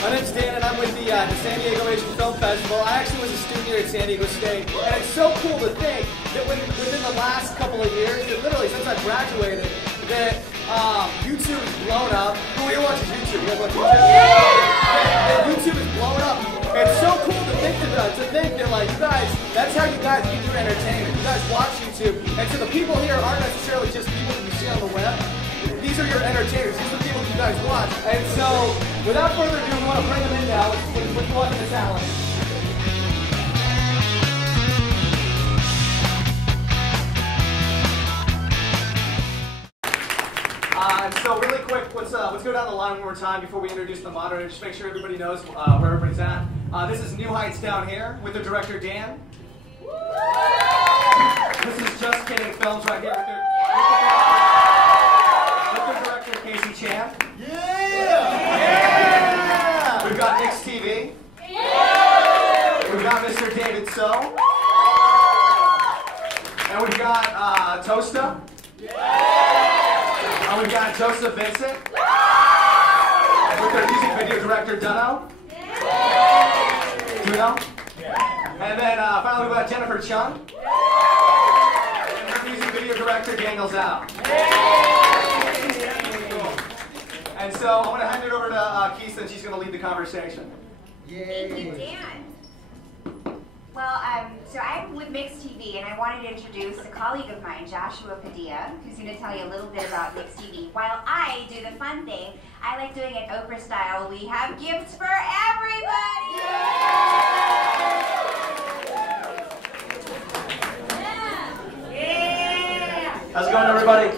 My name's Dan, and I'm with the San Diego Asian Film Festival. I actually was a student here at San Diego State, and it's so cool to think that within the last couple of years, that literally since I graduated, that YouTube has blown up. Who here watches YouTube? You guys watch YouTube? That YouTube has blown up. It's so cool to think that like you guys, that's how you guys get your entertainment. You guys watch YouTube, and so the people here aren't necessarily just people that you see on the web. These are your entertainers. These are the people you guys watch. And so, without further ado, we want to bring them in now. Let's go on to the talent. So really quick, let's go down the line one more time before we introduce the monitor. Just make sure everybody knows where everybody's at. This is New Heights down here with the director Dan. This is Just Kidding Films right here with their director Casey Chan. Yeah! We've got Nick's TV. Yeah! We've got Mr. David So. And we've got Toestah. And we've got Joseph Vincent. With their music video director Duno. And then finally we've got Jennifer Chung. And her music video director Daniel Zhao. And so I'm going to hand it over to Keith, and she's going to lead the conversation. Thank you, Dan. Well, so I'm with Mix TV, and I wanted to introduce a colleague of mine, Joshua Padilla, who's going to tell you a little bit about Mix TV. While I do the fun thing, I like doing it Oprah style. We have gifts for everybody! Yeah! How's it going, everybody?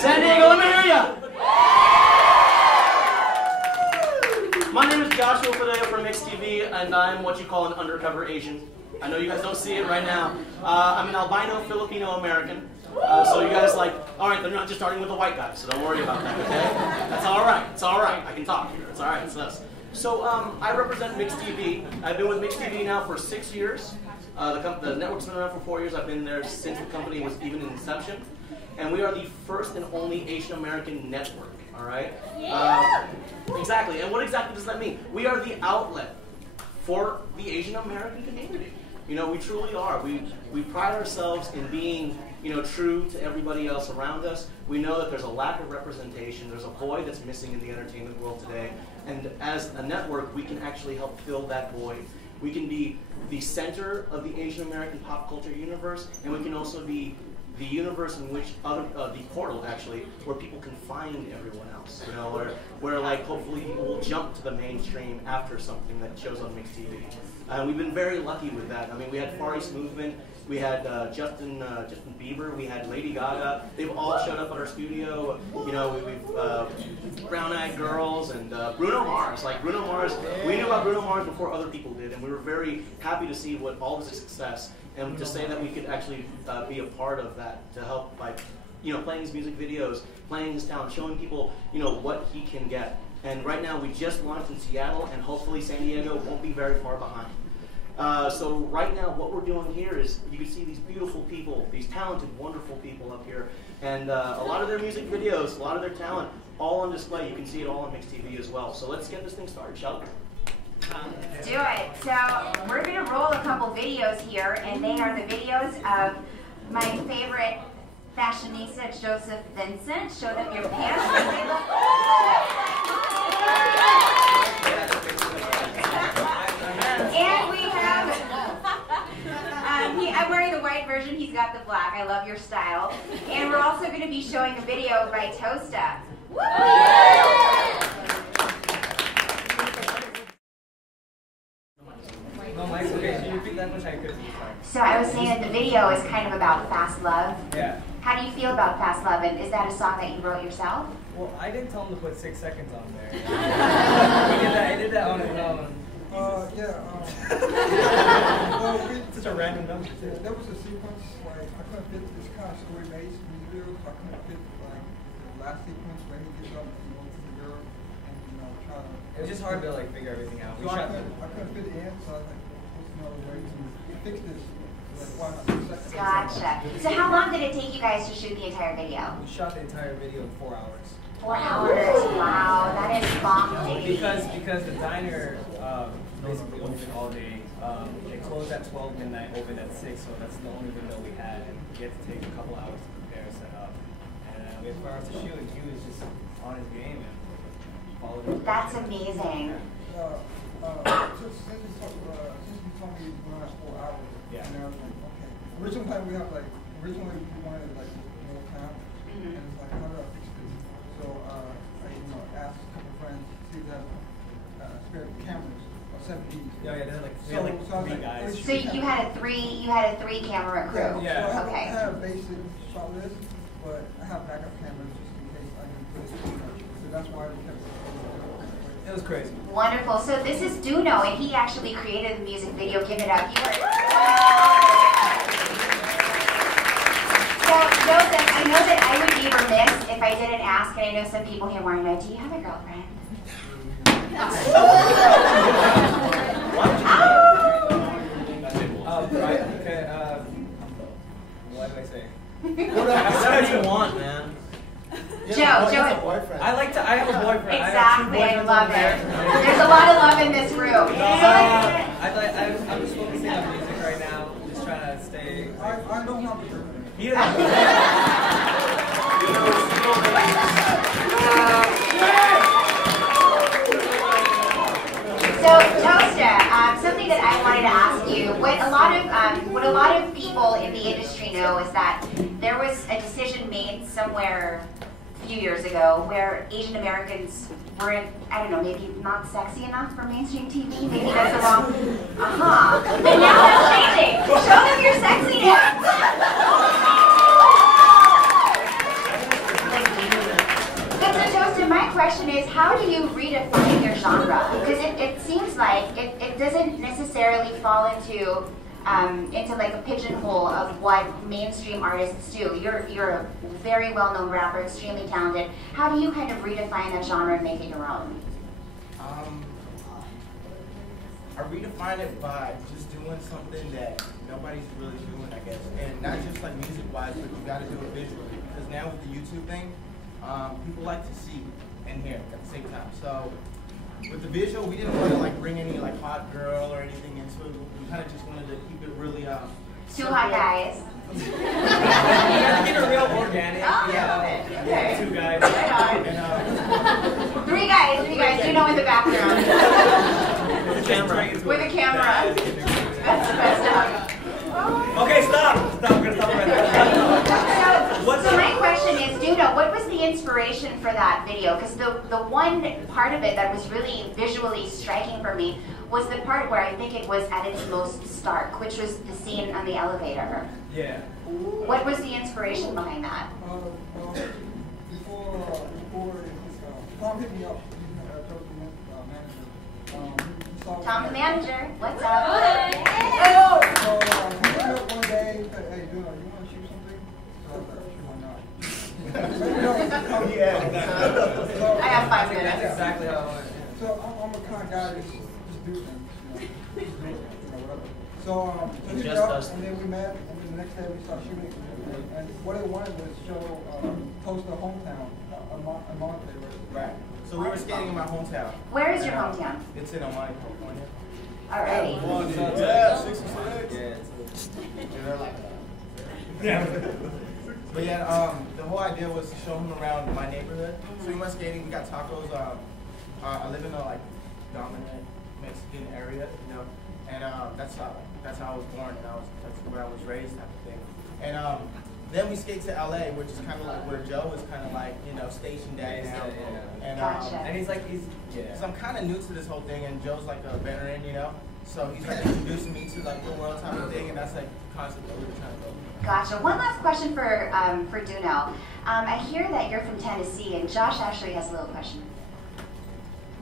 San Diego, let me hear ya! My name is Joshua Padilla from Mix TV, and I'm what you call an undercover Asian. I know you guys don't see it right now. I'm an albino Filipino-American. So you guys alright, they're not just starting with a white guy, so don't worry about that, okay? That's alright, it's alright, I can talk here, it's alright, it's us. So I represent Mix TV. I've been with Mix TV now for 6 years. The network's been around for 4 years. I've been there since the company was even in inception. And we are the first and only Asian American network. All right? Yeah. Exactly. And what exactly does that mean? We are the outlet for the Asian American community. You know, we truly are. We pride ourselves in being, true to everybody else around us. We know that there's a lack of representation. There's a void that's missing in the entertainment world today. And as a network, we can actually help fill that void. We can be the center of the Asian American pop culture universe, and we can also be the universe in which the portal actually, where people can find everyone else. Where hopefully people will jump to the mainstream after something that shows on Mix TV. We've been very lucky with that. I mean, we had Far East Movement, we had Justin Bieber, we had Lady Gaga. They've all showed up at our studio. We've Brown Eyed Girls and Bruno Mars. Bruno Mars, we knew about Bruno Mars before other people did, and we were very happy to see what all this success. And to say that we could actually be a part of that to help by, playing his music videos, playing his talent, showing people, what he can get. And right now we just launched in Seattle, and hopefully San Diego won't be very far behind. So right now what we're doing here is you can see these beautiful people, these talented, wonderful people up here, and a lot of their music videos, a lot of their talent, all on display. You can see it all on Mix TV as well. So let's get this thing started, shall we? Let's do it. So we're going to roll a couple videos here, and they are the videos of my favorite fashionista, Joseph Vincent. Show them your pants. They look and we have, I'm wearing the white version, he's got the black. I love your style. And we're also going to be showing a video by Toestah. So I was saying that the video is kind of about fast love. Yeah. How do you feel about fast love, and is that a song that you wrote yourself? Well, I didn't tell him to put 6 seconds on there. I did that on his own. Well, Such a random number. Yeah, there was a sequence, I couldn't fit this kind of story-based music, so I couldn't fit, the last sequence where he gets up and goes to the girl and, try to... It was just hard to, figure everything out. So I couldn't fit it in, so I was like, what's another way to fix this? Why not 6 seconds? Gotcha. So how long did it take you guys to shoot the entire video? We shot the entire video in 4 hours. 4 hours. Wow, that is long day. Because the diner basically open all day. They close at 12 midnight, open at 6, so that's the only window we had. And we had to take a couple hours to prepare, set up. And we had 4 hours to shoot, and he was just on his game and followed his That's amazing. Since you told me you run 4 hours, yeah. And I was like, okay. Originally we wanted like more time, and it's like, how do I fix this? So I asked a couple of friends to see if they have spare cameras or 7Ds. Yeah, they had like three guys. So you had a three camera crew. Yeah. So Okay. I have a basic shot list, but I have backup cameras just in case I need to put it too much. So that's why we kept it. It was crazy. Wonderful. So this is Duno, and he actually created the music video. Give it up. You are. So Joseph, I know that I would be remiss if I didn't ask, and I know some people here want to know, do you have a girlfriend? Right, okay, what do I say? What do you want, man? Joe. I have a boyfriend. Exactly, I I love it. There's a lot of love in this room. I'm just focusing on music right now. Just trying to stay. I don't have a girlfriend. So Toestah, something that I wanted to ask you, what a lot of people in the industry know is that there was a decision made somewhere a few years ago where Asian Americans weren't, I don't know, maybe not sexy enough for mainstream TV. Maybe that's the wrong. But now that's changing. Show them your sexiness. So my question is, how do you redefine your genre? Because it seems like it doesn't necessarily fall into like a pigeonhole of what mainstream artists do. You're a very well-known rapper, extremely talented. How do you kind of redefine that genre and make it your own? I redefine it by just doing something that nobody's really doing, I guess. And not just like music-wise, but you got to do it visually. Because now with the YouTube thing, people like to see and hear at the same time. So with the visual, we didn't want to like bring any like hot girl or anything into it. We kind of just wanted to keep it really Two hot guys. Keep it real organic. Oh, yeah. Okay. 2 guys. and, 3 guys. You know, in the background. With a camera. That's the best stuff. Okay, stop. We're gonna stop right there. So my question is, Duno, what was the inspiration for that video? Because the one part of it that was really visually striking for me was the part where I think it was at its most stark, which was the scene on the elevator. Yeah. What was the inspiration behind that? Before Tom hit me up, Tom the manager, what's up? So he hit me up one day and said, hey, Duno, you want to shoot something? So I was like, sure, why not? I have 5 minutes. That's exactly how I want it. So I'm a kind of guy that just do things, whatever. So he hit me up, and then we met, and then the next day we started shooting. And what they wanted was to show Toestah hometown, Monte, right. So we were skating in my hometown. Where is your hometown? It's in Almonte, California. Alrighty. Yeah, 66. Yeah. But yeah, the whole idea was to show him around my neighborhood. So we went skating, we got tacos. I live in a like dominant Mexican area, you know, and that's how I was born, and that's where I was raised, type of thing. And then we skate to LA, which is kind of like where Joe is kind of like, you know, stationed at now. And, Gotcha. And he's so I'm kind of new to this whole thing, and Joe's like a veteran, you know. So he's like introducing me to like the world type of thing, and that's like concept that we were trying to go. Gotcha. One last question for Duno. I hear that you're from Tennessee, and Josh actually has a little question.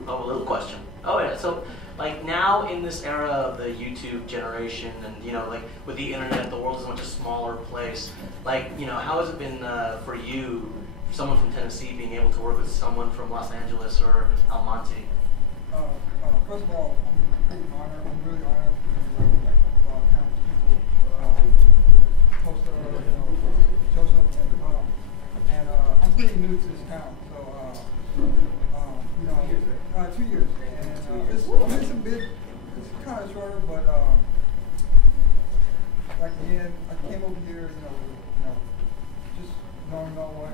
Oh, a little question. Oh yeah, so like now in this era of the YouTube generation and, you know, like with the internet, the world is a much smaller place. Like, you know, how has it been for you, someone from Tennessee, being able to work with someone from Los Angeles or Almonte? First of all, I'm pretty honored. I'm really honored to work with like talented people, Toestah, Joseph, and I'm pretty new to this town. So 2 years. And it's a bit, it's kind of shorter, but like again, I came over here, just knowing no one,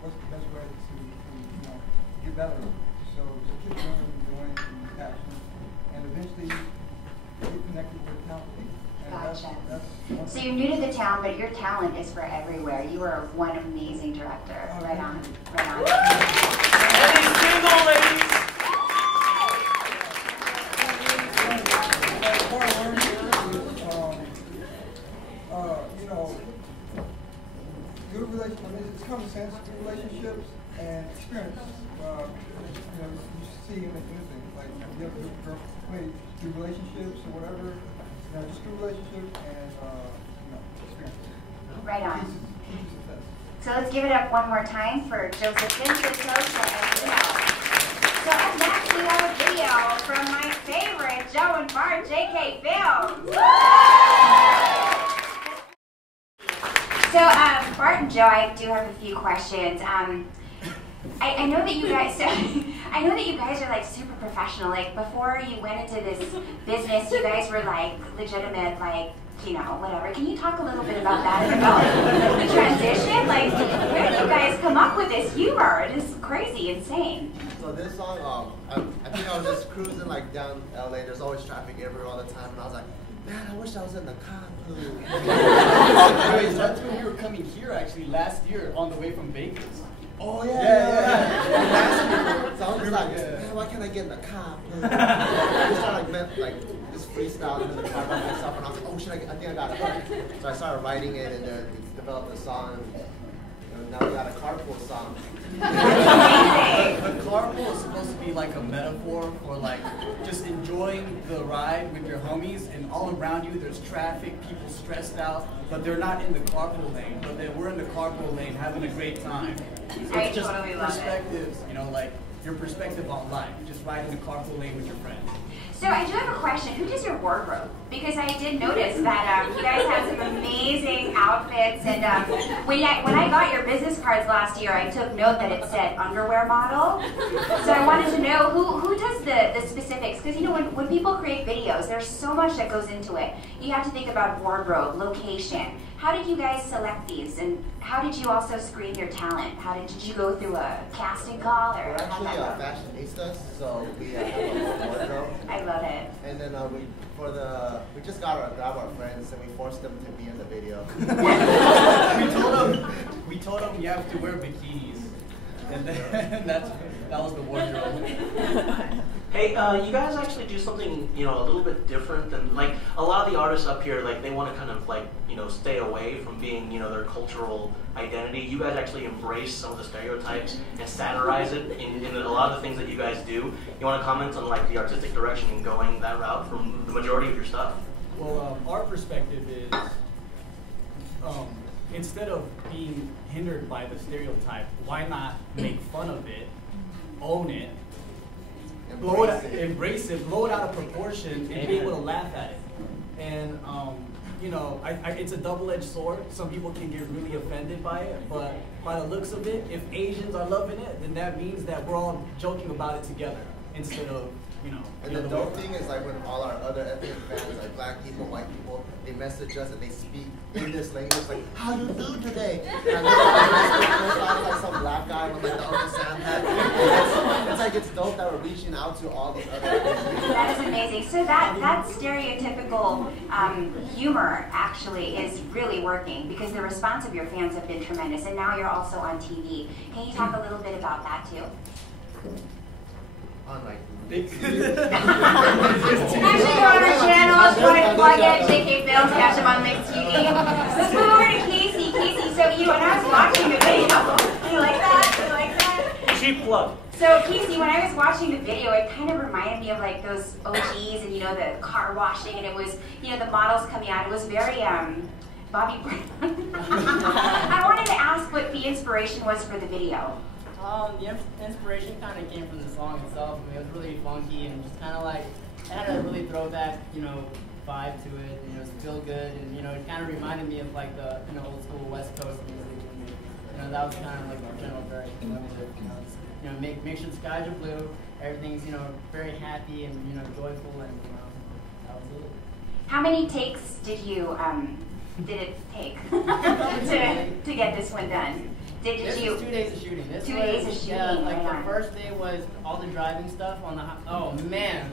what's the best way to get better. So just keep doing passion, and eventually get connected with talented people. Gotcha. So you're new to the town, but your talent is for everywhere. You are one amazing director. Right on. Right on. Any single ladies? Good relationships. I mean, it's common sense. Good relationships and experience. You see in anything. Like you have good relationships or whatever. Just good relationships and experience. Right on. So let's give it up one more time for Joseph Vincent, Toestah, and Duno. So up next we have a video from my favorite Joe and Bart JK Films. So Bart and Joe, I do have a few questions. I know that you guys. I know that you guys are like super professional. Like before you went into this business, you guys were like legitimate, like whatever. Can you talk a little bit about that and about the transition? Like where did you guys come up with this humor? It is crazy, insane. So this song, I think I was just cruising like down LA. There's always traffic everywhere all the time, and I was like, man, I wish I was in the car. Anyways, that's when we were coming here actually last year on the way from Vegas. Oh yeah. So I'm just like, man, why can't I get in the car? I just started like this freestyle in the car by myself, and I was like, oh shit, I think I got it. So I started writing it, and then we developed a song. And now we got a carpool song. The carpool is supposed to be like a metaphor for like just enjoying the ride with your homies, and all around you there's traffic, people stressed out, but they're not in the carpool lane, but then we're in the carpool lane having a great time. So it's just totally love perspectives, like your perspective on life. Just ride in the carpool lane with your friends. So I do have a question. Who does your wardrobe? Because I did notice that you guys had some amazing outfits, and when I got your business cards last year, I took note that it said underwear model. So I wanted to know who does the specifics, because when people create videos, there's so much that goes into it. You have to think about wardrobe, location. How did you guys select these, and how did you also screen your talent? Did you go through a casting call, or? We're actually fashionistas, so we have a wardrobe. I love it. And then we just got to grab our friends and we forced them to be in the video. we told them you have to wear bikinis, and then that was the wardrobe. Hey, you guys actually do something, a little bit different than, like, a lot of the artists up here, like, they want to kind of, like, stay away from being, their cultural identity. You guys actually embrace some of the stereotypes and satirize it in a lot of the things that you guys do. You want to comment on, like, the artistic direction in going that route from the majority of your stuff? Well, our perspective is, instead of being hindered by the stereotype, why not make fun of it, own it, embrace it, blow it out of proportion, and be able to laugh at it. And it's a double-edged sword. Some people can get really offended by it, but by the looks of it, if Asians are loving it, then that means that we're all joking about it together instead of And the dope thing is like when all our other ethnic fans, like black people, white people, they message us and they speak in this language, like, how you do today? And I like some black guy with like the Uncle Sam hat. It's like, it's dope that we're reaching out to all these other ethnic people. That is amazing. So that stereotypical humor actually is really working, because the response of your fans have been tremendous, and now you're also on TV. Can you talk a little bit about that too? On like Actually, go on our channel if you want to plug it. JK Films, catch them on Mixed TV. Let's move over to Casey. Casey, so when I was watching the video, you like that? You like that? Cheap plug. So Casey, when I was watching the video, it kind of reminded me of like those OGs and the car washing, and it was the models coming out. It was very Bobby Brown. I wanted to ask what the inspiration was for the video. The inspiration kind of came from the song itself. I mean, it was really funky and just kind of like, it had a really throwback, vibe to it. It was feel good, and it kind of reminded me of like the old school West Coast music. And, that was kind of like the general direction of it. you know, make sure the skies are blue, everything's, you know, very happy and, you know, joyful, and, you know, that was it. How many takes did it take to get this one done? This was 2 days of shooting. This 2 was, days of shooting. Yeah, like right the on. first day was all the driving stuff on the. Oh man,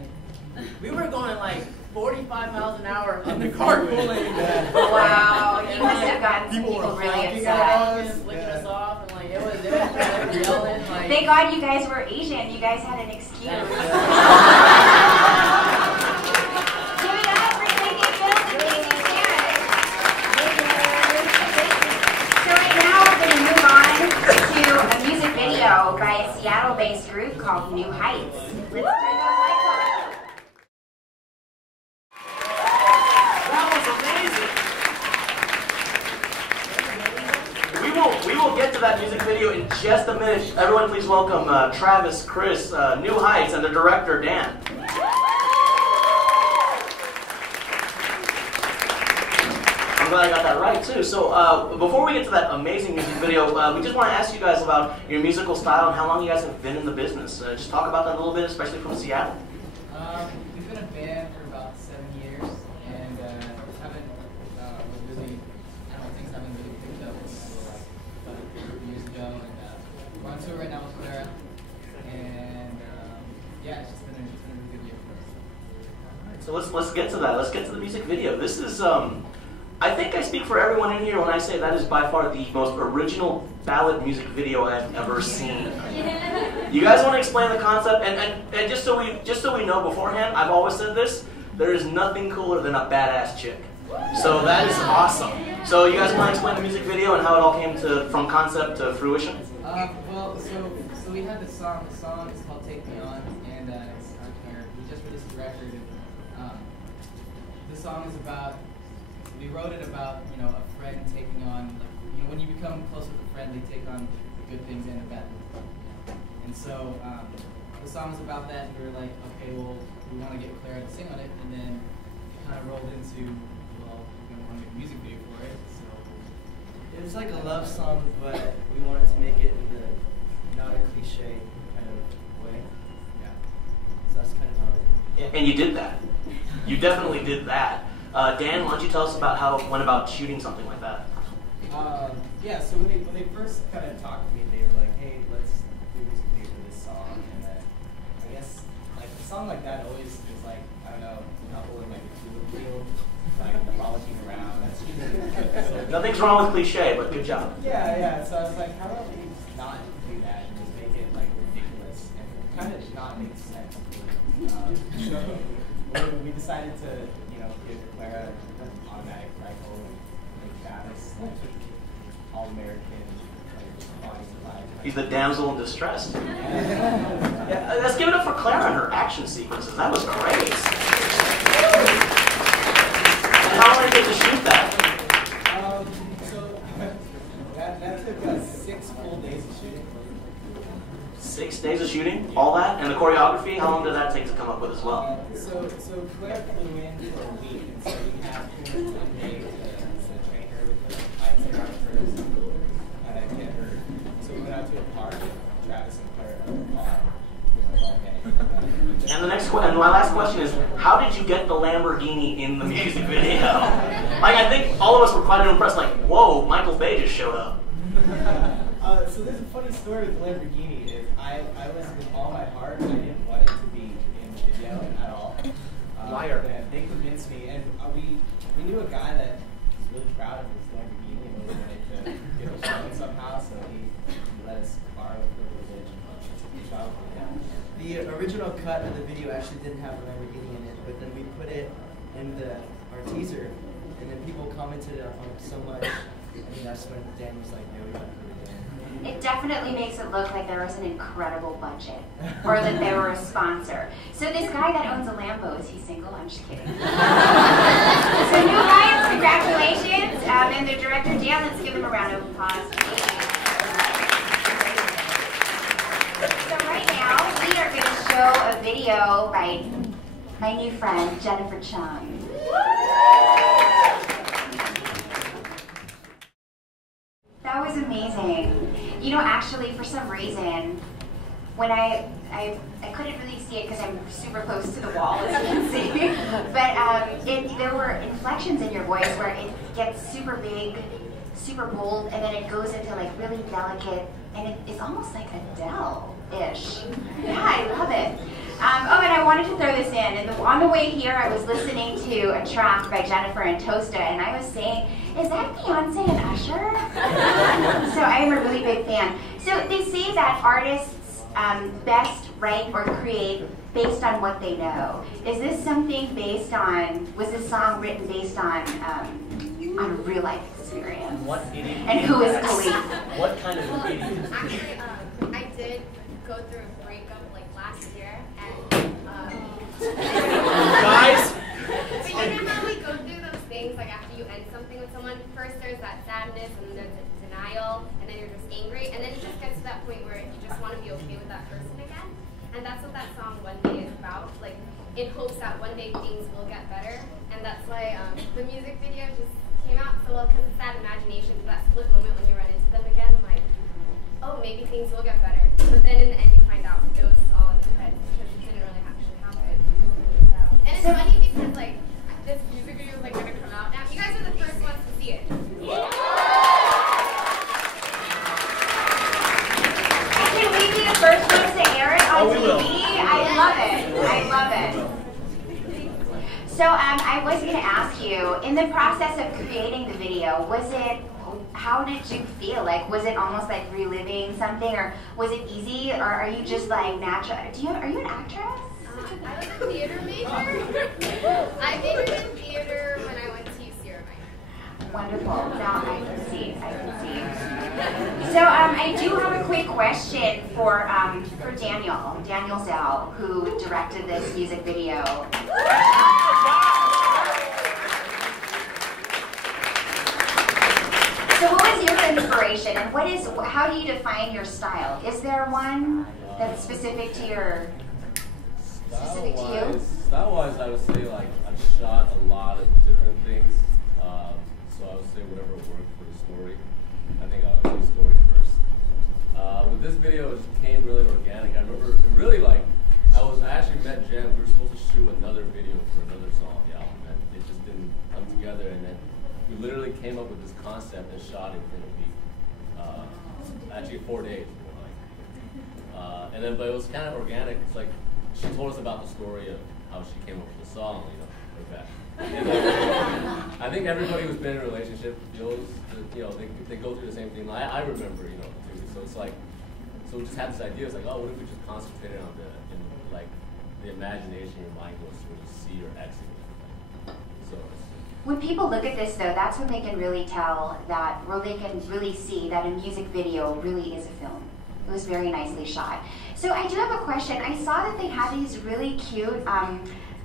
we were going like 45 miles an hour on the carpooling. Wow, you must have gotten some People people were really honking at upset. us. Flicking us off, and like it was yelling like. Thank God you guys were Asian. You guys had an excuse. Give it up for Casey Phil and Casey Stan. So right now we're going to move on to a music video by a Seattle-based group called New Heights. Let's turn those lights on. That was amazing. We will get to that music video in just a minute. Everyone, please welcome Travis, Chris, New Heights, and the director Dan. I'm glad I got that right too. So before we get to that amazing music video, we just want to ask you guys about your musical style and how long you guys have been in the business. Just talk about that a little bit, especially from Seattle. We've been a band for about 7 years, and haven't really, I don't know, things haven't really picked up until like about a years ago. And we're on tour right now with Clara, and yeah, it's been a really good year for us. So let's get to that. Let's get to the music video. This is I think I speak for everyone in here when I say that is by far the most original ballad music video I've ever seen. You guys want to explain the concept? And just so we know beforehand, I've always said this: there is nothing cooler than a badass chick. So that is awesome. So you guys want to explain the music video and how it all came from concept to fruition? Well, so we had this song. The song is called "Take Me On," and it's on here. We just released the record. The song is about. We wrote it about, you know, a friend taking on, like, you know, when you become close with a friend, they take on the good things and the bad things. And so the song is about that, and we were like, okay, well, we want to get Clara to sing on it, and then it kind of rolled into, well, we're going to want to make a music video for it. So It was like a love song, but we wanted to make it in the not a cliche kind of way. yeah. So that's kind of how it. And you did that. You definitely did that. Dan, why don't you tell us about how it went about shooting something like that? Yeah, so when they first kind of talked to me, they were like, hey, let's do this video for this song. And then I guess like a song like that always is like, I don't know, a couple in like a tulip field, like frolicking around. So, Nothing's wrong with cliche, but good job. yeah. So I was like, how about we not do that and just make it like ridiculous and kind of not make sense. So we decided to, you know, give Clara an automatic rifle and make Travis like all American, like body supply. He's the damsel in distress. Yeah, let's give it up for Clara and her action sequences. That was great. And how long did you get to shoot that? So that took us 6 full days of shooting. 6 days of shooting? All that? And the choreography? How long did that take to come up with as well? So Claire flew in for a week, and so we had 1 day to train her with the fights and first, and get her. So we went out to a park, Travis and Claire all day. And my last question is, how did you get the Lamborghini in the music video? Like, I think all of us were quite impressed, like, whoa, Michael Bay just showed up. So there's a funny story with the Lamborghini. Is I was with all my heart, I didn't want it to be in the video at all. Liar. And they convinced me, and we knew a guy that was really proud of his Lamborghini and really wanted to get it shown somehow, so he let us borrow it for a little bit. The original cut of the video actually didn't have a Lamborghini in it, but then we put it in our teaser, and then people commented on it so much. I mean, that's when Dan was like, "No, we gotta put it in." It definitely makes it look like there was an incredible budget, or that they were a sponsor. So this guy that owns a Lambo, is he single? I'm just kidding. So New Heights, congratulations, and their director Dan. Let's give them a round of applause. So right now we are going to show a video by my new friend Jennifer Chung. That was amazing. You know, actually, for some reason, when I couldn't really see it because I'm super close to the wall, as you can see. But there were inflections in your voice where it gets super big, super bold, and then it goes into like really delicate, and it's almost like Adele-ish. Yeah, I love it. Oh, and I wanted to throw this in. And on the way here, I was listening to a track by Jennifer and Toestah, and I was saying, is that Beyonce and Usher? So I am a really big fan. So they say that artists best write or create based on what they know. Is this something based on, was this song written based on a real life experience? What idiot? And who is Khalid? What kind of idiot? Actually, I did go through a breakup like last year, and Guys? but you know how we go through those things, like after you end something with someone, first there's that sadness, and then there's a denial, and then you're just angry, and then it just gets to that point where you just want to be okay with that person again. And that's what that song One Day is about, like in hopes that one day things will get better. And that's why the music video just came out so well, because it's that imagination, that split moment when you run into them again. I'm like, oh, maybe things will get better. But then in the end you find out it was all in your head because it didn't really actually happen. So, and it's funny because like this music video is like gonna come out now. You guys are the first ones to see it. Can we be the first ones to air it on TV? Will. I love it. I love it. So I was going to ask you, in the process of creating the video, how did you feel? Like, was it almost like reliving something, or was it easy, or are you just like natural? Are you an actress? I was a theater major. I majored in theater when I went to UC. Wonderful. Now I can see. So I do have a quick question for Daniel Zell, who directed this music video. So what was your inspiration, and how do you define your style? Is there one that's specific to you? Style-wise, I would say like I've shot a lot of different things. So I would say whatever worked for the story. I think I would say story first. With this video, it came really organic. I remember I actually met Jen. We were supposed to shoot another video for another song on the album, and it just didn't come together. And then we literally came up with this concept and shot it in a week. Actually 4 days. But it was kind of organic. It's like she told us about the story of how she came up with the song, like that. I think everybody who's been in a relationship feels that, they go through the same thing. I remember, too. So it's like, so we just had this idea. It's like, oh, what if we just concentrated on the imagination your mind goes through when you see your ex again. So. When people look at this, though, that's when they can really tell that, or they can really see that a music video really is a film. It was very nicely shot. So I do have a question. I saw that they had these really cute,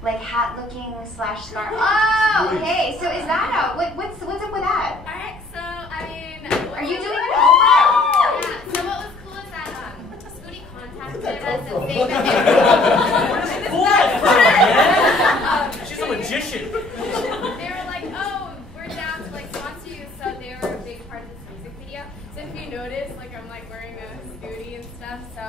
like hat-looking / scarf. Oh, okay. So is that what's up with that? All right. So I mean, are you doing an Oprah? Yeah. So what was cool is that Scooty contacted us and said that She's a magician. they were like, oh, we're down to like sponsor you. So they were a big part of this music video. So if you notice, like I'm like wearing a Scooty and stuff. So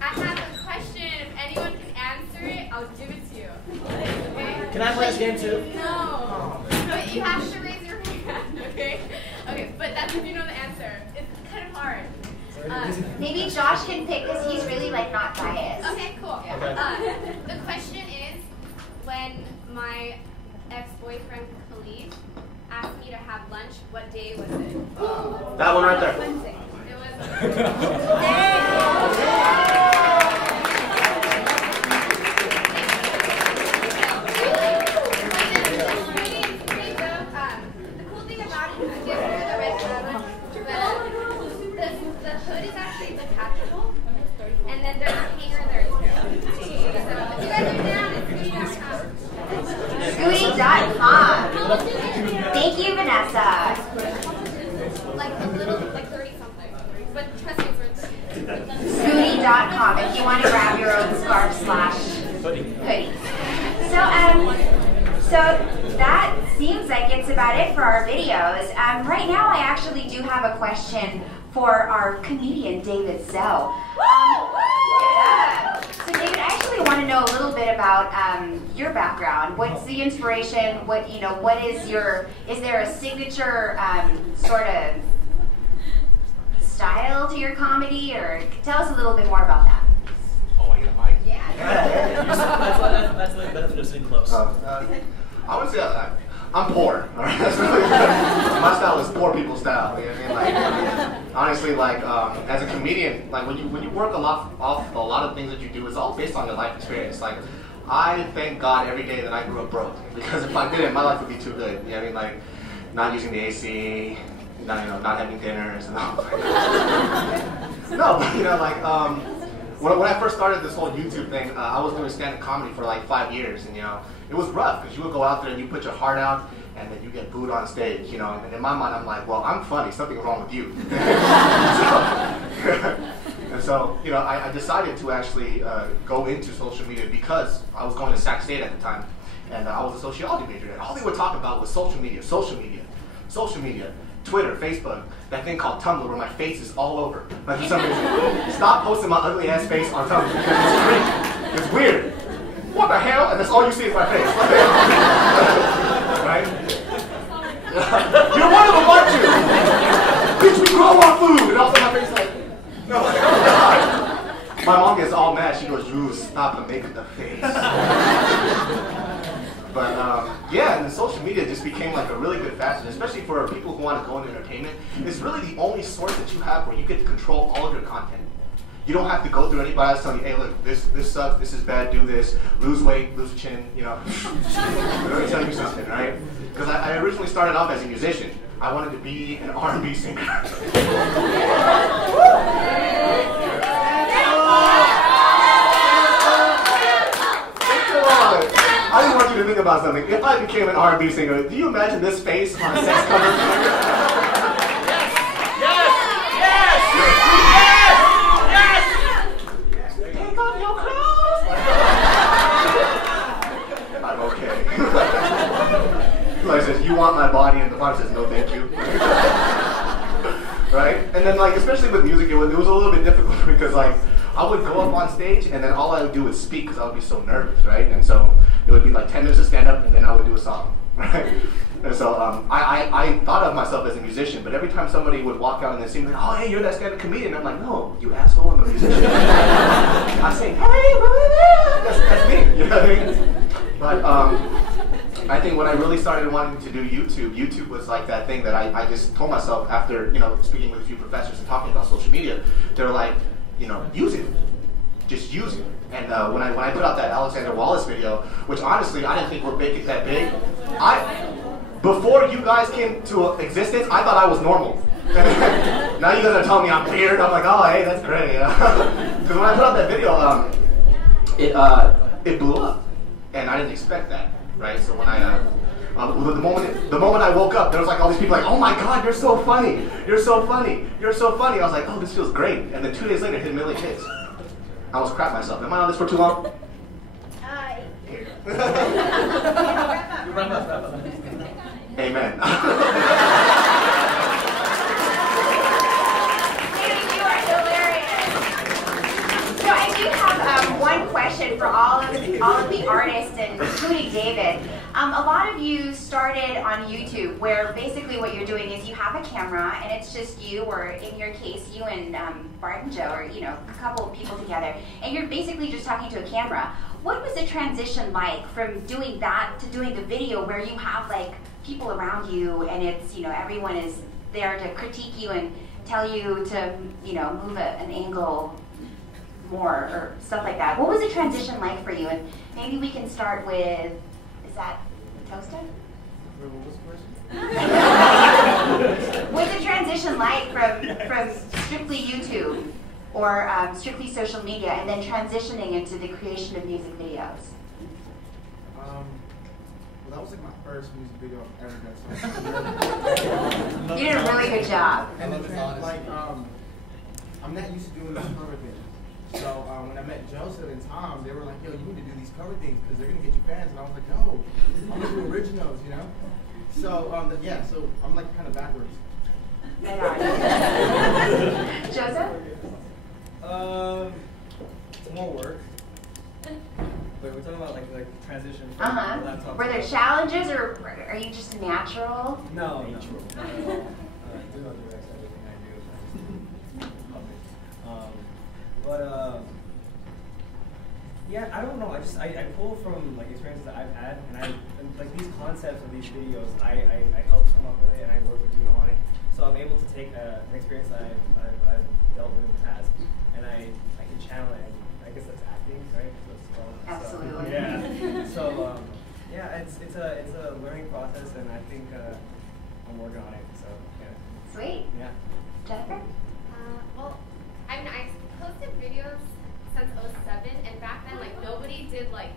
I have a question. If anyone can answer it, I'll give it to you. Okay? Can I play this game too? No. But you have to raise your hand, okay? Okay, but that's if you know the answer. It's kind of hard. Maybe Josh can pick because he's really like not biased. Okay, cool. The question is, when my ex-boyfriend Khalid asked me to have lunch, what day was it? That one right there. Wednesday. It was the cool thing about it is I did wear the red carpet, but the hood is actually detachable, and then there's a hanger there too. So if you guys are down, it's Scooty.com. Thank you, Vanessa. like a little, like 30 something, but trust me, it's worth it. Scooty.com if you want to grab your own scarf / hoodie. So that seems like it's about it for our videos. Right now, I actually do have a question for our comedian, David Zell. want to know a little bit about your background. What's the inspiration? What is there a signature sort of style to your comedy, or tell us a little bit more about that. Oh, I get a mic? Yeah. That's the benefit of sitting close. I would say I'm poor. All right? That's really my style is poor people style. You know what I mean? Like, honestly, like as a comedian, like when you work a lot off a lot of things that you do, it's all based on your life experience. Like I thank God every day that I grew up broke, because if I didn't, my life would be too good. You know what I mean? Like not using the AC, not having dinners and all. No, but like when I first started this whole YouTube thing, I was doing stand-up comedy for like 5 years, and it was rough because you would go out there and you put your heart out, and then you get booed on stage, And in my mind, I'm like, well, I'm funny. Something's wrong with you. So I decided to actually go into social media because I was going to Sac State at the time, and I was a sociology major, and all they were talking about was social media, Twitter, Facebook, that thing called Tumblr where my face is all over. Like for some reason, stop posting my ugly ass face on Tumblr because it's crazy. It's weird. What the hell? And that's all you see is my face. Right? You're one of them, aren't you? Bitch, we grow our food. And also my face like, no, like, oh God. My mom gets all mad. She goes, you stop making the face. But yeah, and the social media just became like a really good facet, especially for people who want to go into entertainment. It's really the only source that you have where you get to control all of your content. You don't have to go through anybody else telling you, hey, look, this sucks, this is bad, do this, lose weight, lose a chin, Let me tell you something, right? Because I originally started off as a musician. I wanted to be an R&B singer. I just want you to think about something. If I became an R&B singer, do you imagine this face on a sex cover? Yes! Take off your clothes! I'm okay. Like says, you want my body, and the body says, no thank you. Right? And then like, especially with music, it was a little bit difficult because like, I would go up on stage, and then all I would do was speak because I would be so nervous, right? And so it would be like 10 minutes to stand up, and then I would do a song, right? And so I thought of myself as a musician, but every time somebody would walk out and they seem like, oh, hey, you're that stand-up comedian. I'm like, no, you asshole, I'm a musician. I say, hey, that's me, you know what I mean? But I think when I really started wanting to do YouTube was like that thing that I just told myself after, speaking with a few professors and talking about social media, they were like, use it. Just use it. And when I put out that Alexander Wallace video, which honestly I didn't think were that big, before you guys came to existence, I thought I was normal. Now you guys are telling me I'm weird. I'm like, oh, hey, that's great. Because when I put out that video, it blew up, and I didn't expect that, right? So when the moment I woke up, there was like all these people like, oh my God, you're so funny, you're so funny, you're so funny. I was like, oh, this feels great. And then 2 days later, it hit 1 million hits. I almost crap myself. Am I on this for too long? Wrap up. Amen. You are hilarious. So I do have one question for all of the artists, and including David. A lot of you started on YouTube, where basically what you're doing is you have a camera and it's just you, or in your case, you and Bart and Joe, or a couple of people together, and you're basically just talking to a camera. What was the transition like from doing that to doing the video, where you have like people around you and it's everyone is there to critique you and tell you to move an angle more or stuff like that? What was the transition like for you? And maybe we can start with, is that Toestah? What was the question? What's the transition like from strictly YouTube or strictly social media, and then transitioning into the creation of music videos? Well, that was like my first music video I've ever done. You did a really good job. And then I'm not used to doing these cover things. So when I met Joseph and Tom, they were like, yo, you need to do these cover things because they're going to get you fans. And I was like, no, I'm going to do originals, So, yeah, so I'm like kind of backwards. They are. Joseph? More work. Wait, we're talking about like transition from laptop. Were there challenges, or are you just natural? No, natural. Duno directs everything I do. Yeah, I don't know. I pull from like experiences that I've had, and like these concepts of these videos, I help come up with it, and I work with Duno on it. So I'm able to take an experience that I've dealt with in the past, and I can channel it. I guess that's acting, right? So it's called, Absolutely. So, yeah. So yeah, it's a learning process, and I think I'm working on it. So yeah. Sweet. Yeah. Jennifer? Well, I mean, I posted videos since 2007, and back then, like, nobody did, like,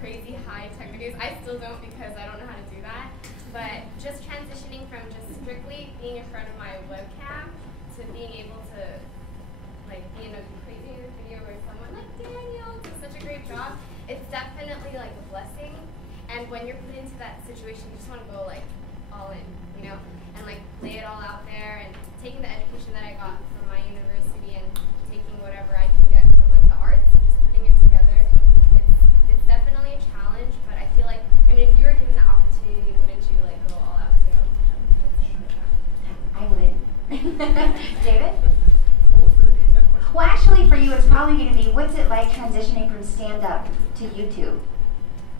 crazy high-tech videos. I still don't because I don't know how to do that. But just transitioning from just strictly being in front of my webcam to being able to, like, be in a crazy video where someone like Daniel does such a great job, it's definitely, like, a blessing. And when you're put into that situation, you just want to go, like, all in, you know? And, like, lay it all out there, and taking the education that I got from my university and taking whatever I can get from, like, the arts and just putting it together. It's definitely a challenge, but I feel like, I mean, if you were given the opportunity, wouldn't you, like, go all out too? I would. David? What was the exact question? Well, actually, for you, it's probably going to be, what's it like transitioning from stand-up to YouTube?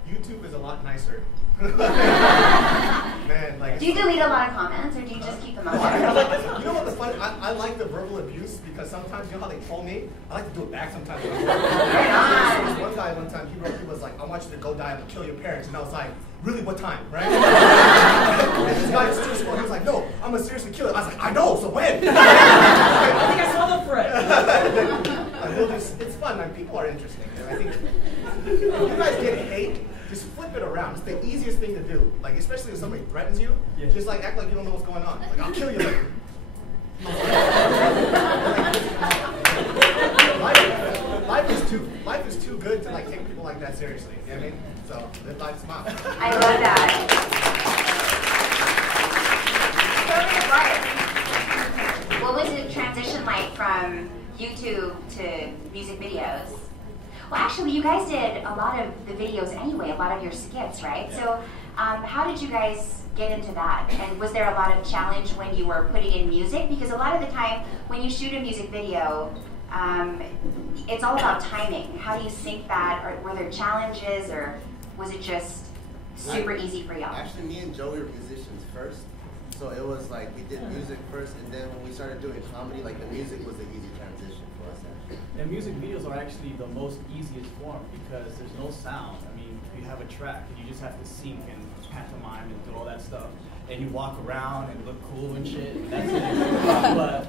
YouTube is a lot nicer. Man, like. Do you delete a lot of comments, or do you just keep them up there? You know what the fun? I like the verbal abuse because sometimes, you know how they troll me? I like to do it back sometimes. There was one guy one time, he was like, I want you to go die and kill your parents. And I was like, really, what time, right? And this guy was he was like, no, I'm gonna seriously kill it. I was like, I know, so when? I think I saw the thread. It's fun, man. People are interesting. And I think if you guys get hate, just flip it around. It's the easiest thing to do. Like, especially if somebody threatens you, just like act like you don't know what's going on. Like, I'll kill you later. Life is too good to like take people like that seriously. You know what I mean? So live life smile. I love that. So, what was the transition like from YouTube to music videos? Well, actually, you guys did a lot of the videos anyway, a lot of your skits, right? Yeah. So, how did you guys get into that? And was there a lot of challenge when you were putting in music? Because a lot of the time, when you shoot a music video, it's all about timing. How do you sync that? Or were there challenges, or was it just super easy for y'all? Actually, me and Joey were musicians first. So it was like we did music first, and then when we started doing comedy, like the music was the easy transition for us actually. And music videos are actually the most easiest form because there's no sound. I mean, you have a track and you just have to sing and pantomime and do all that stuff. And you walk around and look cool and shit, and that's it. But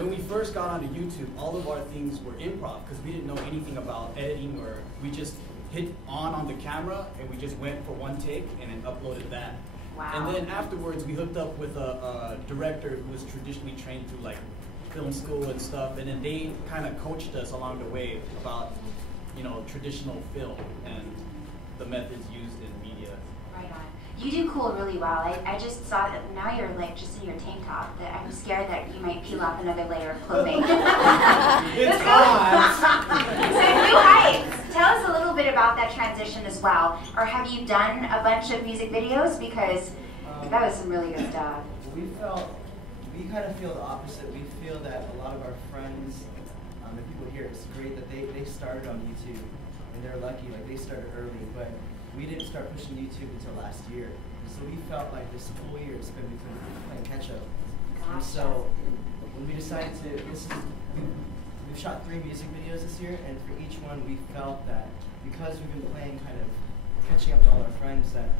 when we first got onto YouTube, all of our things were improv because we didn't know anything about editing, or we just hit on the camera and we just went for one take and then uploaded that. Wow. And then afterwards, we hooked up with a director who was traditionally trained through like film school and stuff, and then they kind of coached us along the way about, you know, traditional film and the methods used in media. Right on. You do cool really well. I just saw that now you're like just in your tank top. That I'm scared that you might peel off another layer of clothing. It's hot. So New Heights, tell us a little bit about that transition as well. Or have you done a bunch of music videos? Because that was some really good stuff. We kind of feel the opposite. We feel that a lot of our friends and people here, it's great that they started on YouTube and they're lucky, like they started early, but we didn't start pushing YouTube until last year. So we felt like this whole year it's been playing catch up. And so when we decided to, we've shot 3 music videos this year, and for each one we felt that because we've been playing kind of catching up to all our friends, that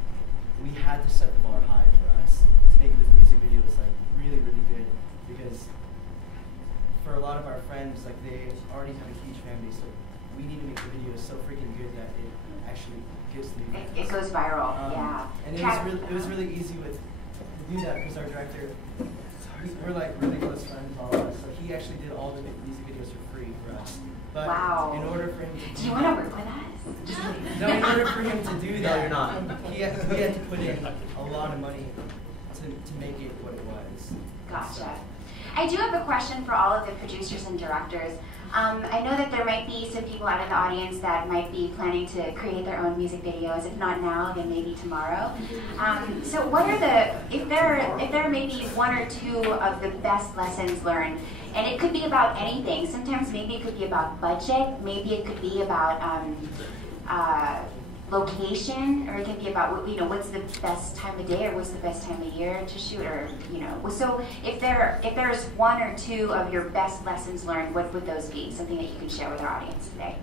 we had to set the bar high for us to make the music videos like really, really good, because for a lot of our friends, like they already have a huge fan base, so we need to make the videos so freaking good that it actually gives the new It goes viral, yeah. And it was really easy to do that because our director, we're like really close friends, all of us, so he actually did all the music videos for free for us. But wow. In order for him to do you want to work with us? No, in order for him to do that, No, you're not. We had to put in a lot of money to make it what it was. Gotcha. I do have a question for all of the producers and directors. I know that there might be some people out in the audience that might be planning to create their own music videos. If not now, then maybe tomorrow. So what are if there may be one or two of the best lessons learned, and it could be about anything. Sometimes maybe it could be about budget, maybe it could be about location, or it can be about what's the best time of day, or what's the best time of year to shoot, or So if there's one or two of your best lessons learned, what would those be? Something that you can share with our audience today.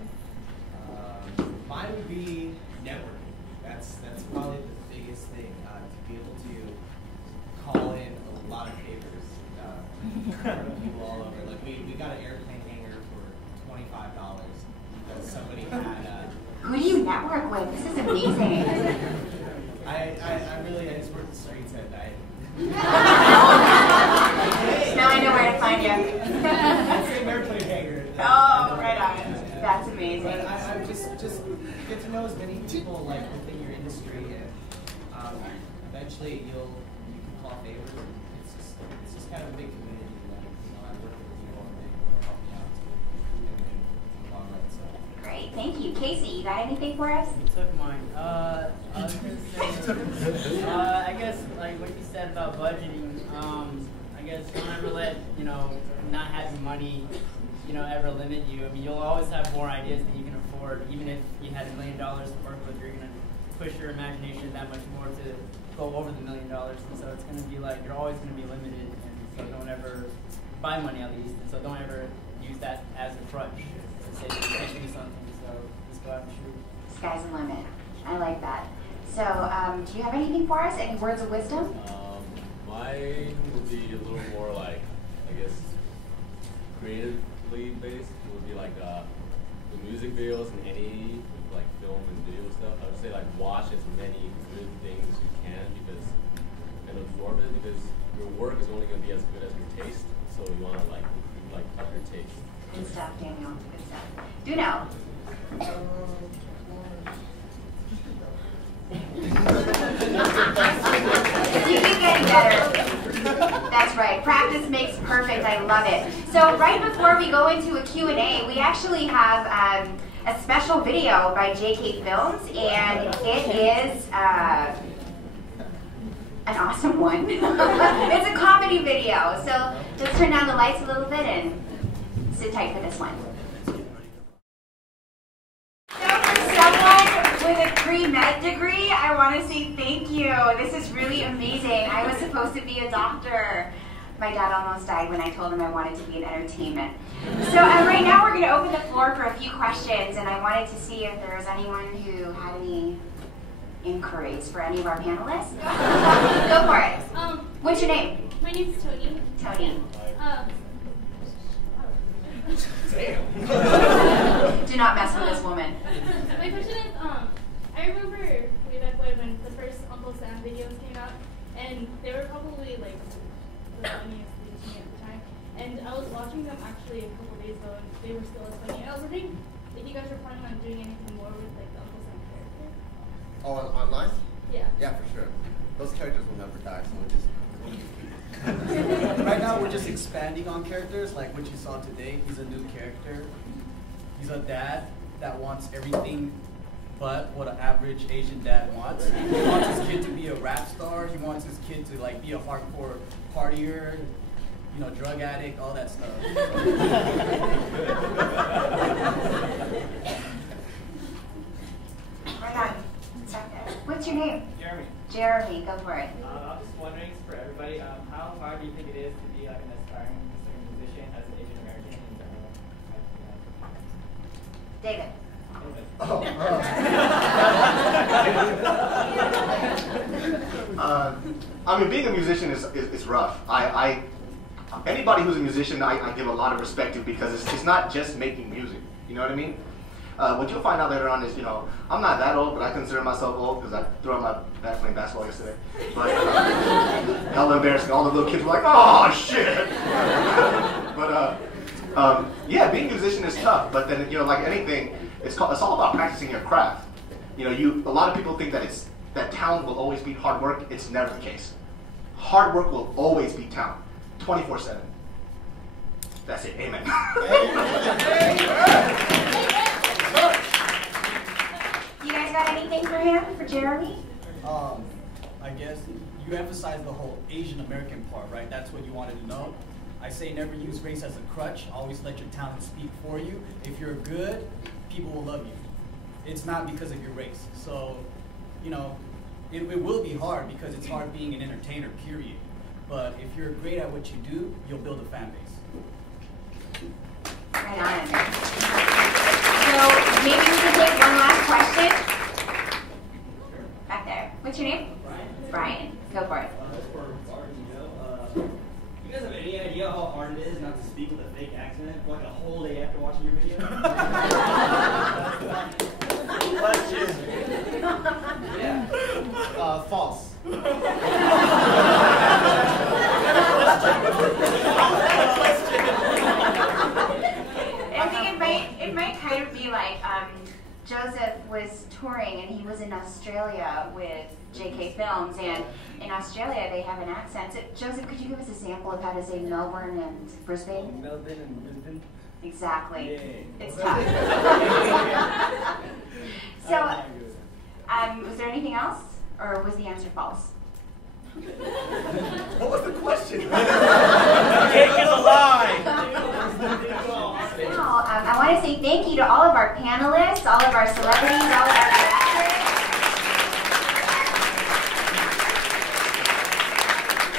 Mine would be networking. That's probably the biggest thing, to be able to call in a lot of favors from people all over. Like we got an airplane hanger for $25 because somebody had. Who do you network with? This is amazing. I just work the streets at night. Now I know where to find you. Same airplane hanger. Oh, right on. That's amazing. But I just get to know as many people like within your industry, and eventually you can call favors. It's just kind of a big community that I work with people and they help me out in the long run. So. Great, thank you. Casey, you got anything for us? You took mine. I was going to say, I guess, like what you said about budgeting, I guess don't ever let, not having money, ever limit you. I mean, you'll always have more ideas than you can afford. Even if you had $1 million to work with, you're going to push your imagination that much more to go over the $1 million. And so it's going to be like, you're always going to be limited. And so don't ever buy money at least. And so don't ever use that as a crutch to say that you can't do something. So just go out and shoot. Sky's the limit. I like that. So, do you have anything for us? Any words of wisdom? Mine would be a little more like, I guess, creatively based. It would be like the music videos and any like film and video stuff. I would say like watch as many good things as you can and absorb it, because your work is only going to be as good as your taste. So you want to like up your taste. Good stuff, Daniel. Good stuff. Duno. You keep getting better. That's right. Practice makes perfect. I love it. So right before we go into a Q&A, we actually have a special video by JK Films, and it is an awesome one. It's a comedy video. So let's turn down the lights a little bit and sit tight for this one. So for someone with a pre-med degree, I want to say thank you. This is really amazing. I was supposed to be a doctor. My dad almost died when I told him I wanted to be in entertainment. So right now we're going to open the floor for a few questions, and I wanted to see if there was anyone who had any inquiries for any of our panelists. Go for it. What's your name? My name's Tony. Tony. Damn. Do not mess with this woman. My question is, I remember way back when the first Uncle Sam videos came out, and they were probably like the funniest things to me at the time. And I was watching them actually a couple days ago, and they were still as funny. And I was wondering if you guys were planning on doing anything more with like the Uncle Sam character. Oh, online? Yeah. Yeah, for sure. Those characters will never die, so we'll just. Right now we're just expanding on characters, like what you saw today. He's a new character. He's a dad that wants everything but what an average Asian dad wants. He wants his kid to be a rap star. He wants his kid to like be a hardcore partier, drug addict, all that stuff. Right on. What's your name? Jeremy. Jeremy, go for it. I'm just wondering for everybody, how hard do you think it is to be like an aspiring musician as an Asian American in general? David. I mean, being a musician is rough. Anybody who's a musician, I give a lot of respect to, because it's not just making music. You know what I mean? What you'll find out later on is, I'm not that old, but I consider myself old because I threw out my back playing basketball yesterday. But hella embarrassing. All the little kids were like, "Oh shit!" But yeah, being a musician is tough. But then, like anything, it's all about practicing your craft. A lot of people think that talent will always beat hard work. It's never the case. Hard work will always beat talent, 24/7. That's it. Amen. You guys got anything for him, for Jeremy? I guess you emphasize the whole Asian American part, right? That's what you wanted to know. I say never use race as a crutch. Always let your talent speak for you. If you're good, people will love you. It's not because of your race. So, you know, it will be hard because it's hard being an entertainer, period. But if you're great at what you do, you'll build a fan base. Right on. So maybe we can take one last question. Back there. What's your name? Brian. Go for it. You guys have any idea how hard it is not to speak with a fake accent for like a whole day after watching your video? Question. Yeah. False. I think it might kind of be like Joseph was touring and he was in Australia with JK Films, and in Australia they have an accent. So, Joseph, could you give us a sample of how to say Melbourne and Brisbane? Melbourne and Brisbane. Exactly. Yay. It's tough. So, was there anything else, or was the answer false? What was the question? Cake is a lie. Now, I want to say thank you to all of our panelists, all of our celebrities, all of our directors.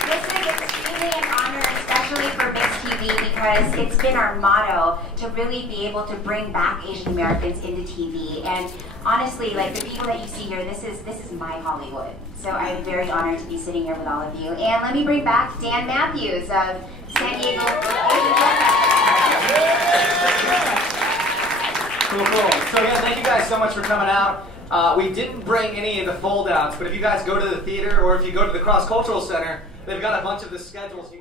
This is extremely an honor, especially for Mix TV, because it's been our motto to really be able to bring back Asian Americans into TV. And honestly, like the people that you see here, this is my Hollywood. So I'm very honored to be sitting here with all of you. And let me bring back Dan Matthews of San Diego. Cool. So yeah, thank you guys so much for coming out. We didn't bring any of the fold outs, but if you guys go to the theater or if you go to the Cross Cultural Center, they've got a bunch of the schedules.